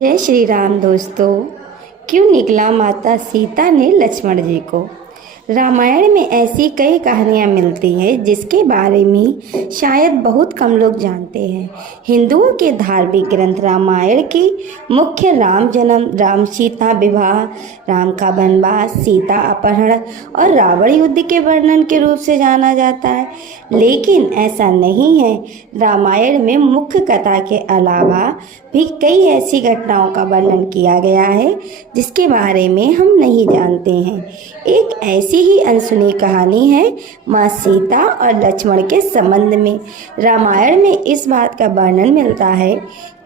जय श्री राम दोस्तों। क्यों निकला माता सीता ने लक्ष्मण जी को। रामायण में ऐसी कई कहानियाँ मिलती हैं जिसके बारे में शायद बहुत कम लोग जानते हैं। हिंदुओं के धार्मिक ग्रंथ रामायण की मुख्य राम जन्म, राम सीता विवाह, राम का वनवास, सीता अपहरण और रावण युद्ध के वर्णन के रूप से जाना जाता है। लेकिन ऐसा नहीं है। रामायण में मुख्य कथा के अलावा भी कई ऐसी घटनाओं का वर्णन किया गया है जिसके बारे में हम नहीं जानते हैं। एक ऐसी ही अनसुनी कहानी है माँ सीता और लक्ष्मण के संबंध में। रामायण में इस बात का वर्णन मिलता है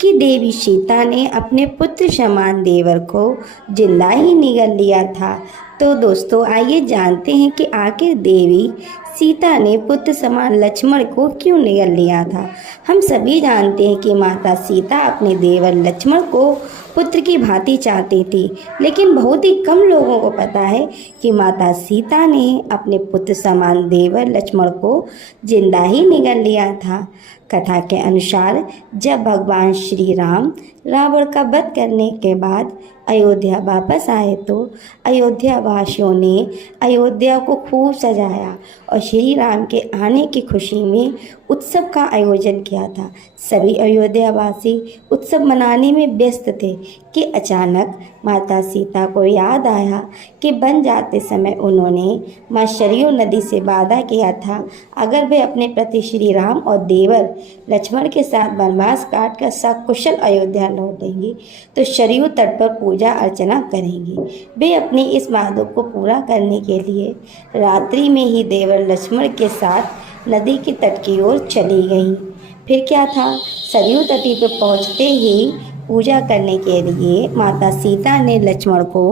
कि देवी सीता ने अपने पुत्र समान देवर को जिंदा ही निगल लिया था। तो दोस्तों आइए जानते हैं कि आखिर देवी सीता ने पुत्र समान लक्ष्मण को क्यों निगल लिया था। हम सभी जानते हैं कि माता सीता अपने देवर लक्ष्मण को पुत्र की भांति चाहती थी, लेकिन बहुत ही कम लोगों को पता है कि माता सीता ने अपने पुत्र समान देवर लक्ष्मण को जिंदा ही निगल लिया था। कथा के अनुसार जब भगवान श्री राम रावण का वध करने के बाद अयोध्या वापस आए तो अयोध्या वासियों ने अयोध्या को खूब सजाया और श्री राम के आने की खुशी में उत्सव का आयोजन किया था। सभी अयोध्यावासी उत्सव मनाने में व्यस्त थे कि अचानक माता सीता को याद आया कि वन जाते समय उन्होंने माँ सरयू नदी से वादा किया था, अगर वे अपने पति श्री राम और देवर लक्ष्मण के साथ वनवास काट कर सकुशल अयोध्या लौटेंगी तो सरयू तट पर पूजा अर्चना करेंगी। वे अपनी इस वादों को पूरा करने के लिए रात्रि में ही देवर लक्ष्मण के साथ नदी के तट की ओर चली गईं। फिर क्या था, सरयू तटी पर पहुंचते ही पूजा करने के लिए माता सीता ने लक्ष्मण को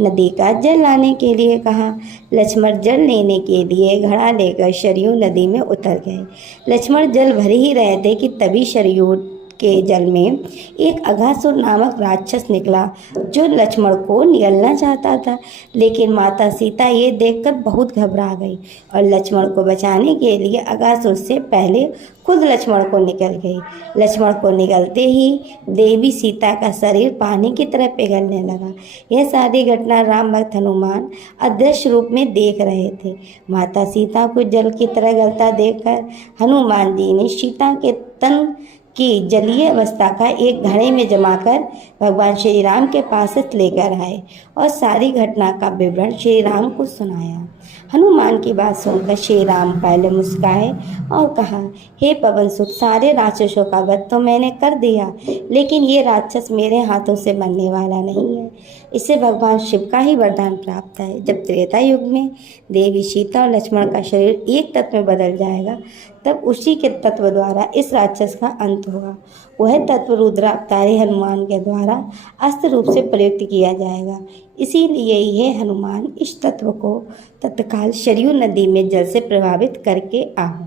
नदी का जल लाने के लिए कहा। लक्ष्मण जल लेने के लिए घड़ा लेकर सरयू नदी में उतर गए। लक्ष्मण जल भर ही रहे थे कि तभी सरयू के जल में एक अघासुर नामक राक्षस निकला जो लक्ष्मण को निगलना चाहता था। लेकिन माता सीता ये देखकर बहुत घबरा गई और लक्ष्मण को बचाने के लिए अघासुर से पहले खुद लक्ष्मण को निकल गई। लक्ष्मण को निगलते ही देवी सीता का शरीर पानी की तरह पिघलने लगा। यह सारी घटना राम भक्त हनुमान अदृश्य रूप में देख रहे थे। माता सीता को जल की तरह गलता देखकर हनुमान जी ने सीता के तन की जलीय अवस्था का एक घड़े में जमाकर भगवान श्री राम के पास लेकर आए और सारी घटना का विवरण श्री राम को सुनाया। हनुमान की बात सुनकर श्री राम पहले मुस्काए और कहा, हे पवन सुत, सारे राक्षसों का वध तो मैंने कर दिया, लेकिन ये राक्षस मेरे हाथों से मरने वाला नहीं है। इसे भगवान शिव का ही वरदान प्राप्त है। जब त्रेता युग में देवी सीता और लक्ष्मण का शरीर एक तत्व में बदल जाएगा तब उसी के तत्व द्वारा इस राक्षस का अंत होगा। वह तत्व रुद्रावतारी हनुमान के द्वारा अस्त्र रूप से प्रयुक्त किया जाएगा। इसीलिए यह हनुमान इस तत्व को तत्काल सरयू नदी में जल से प्रभावित करके आओ।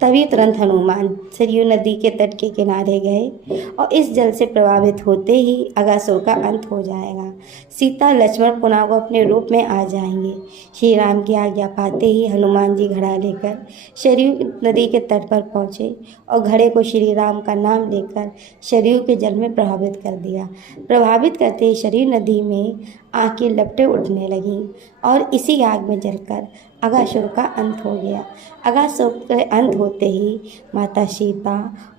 तभी तुरंत हनुमान सरयू नदी के तट के किनारे गए और इस जल से प्रभावित होते ही अघासुर का अंत हो जाएगा। सीता लक्ष्मण पुनः को अपने रूप में आ जाएंगे। श्री राम की आज्ञा पाते ही हनुमान जी घड़ा लेकर सरयू नदी के तट पर पहुँचे और घड़े को श्री राम का नाम लेकर सरयू के जल में प्रभावित कर दिया। प्रभावित करते ही सरयू नदी में आग की लपटें उठने लगीं और इसी आग में जलकर अघासुर का अंत हो गया। अघासुर के अंत होते ही माता सीता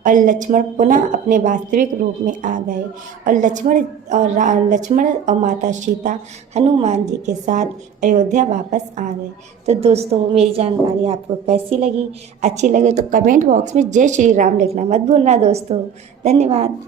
और लक्ष्मण पुनः अपने वास्तविक रूप में आ गए और लक्ष्मण और माता सीता हनुमान जी के साथ अयोध्या वापस आ गए। तो दोस्तों मेरी जानकारी आपको कैसी लगी? अच्छी लगे तो कमेंट बॉक्स में जय श्री राम लिखना मत भूलना दोस्तों। धन्यवाद।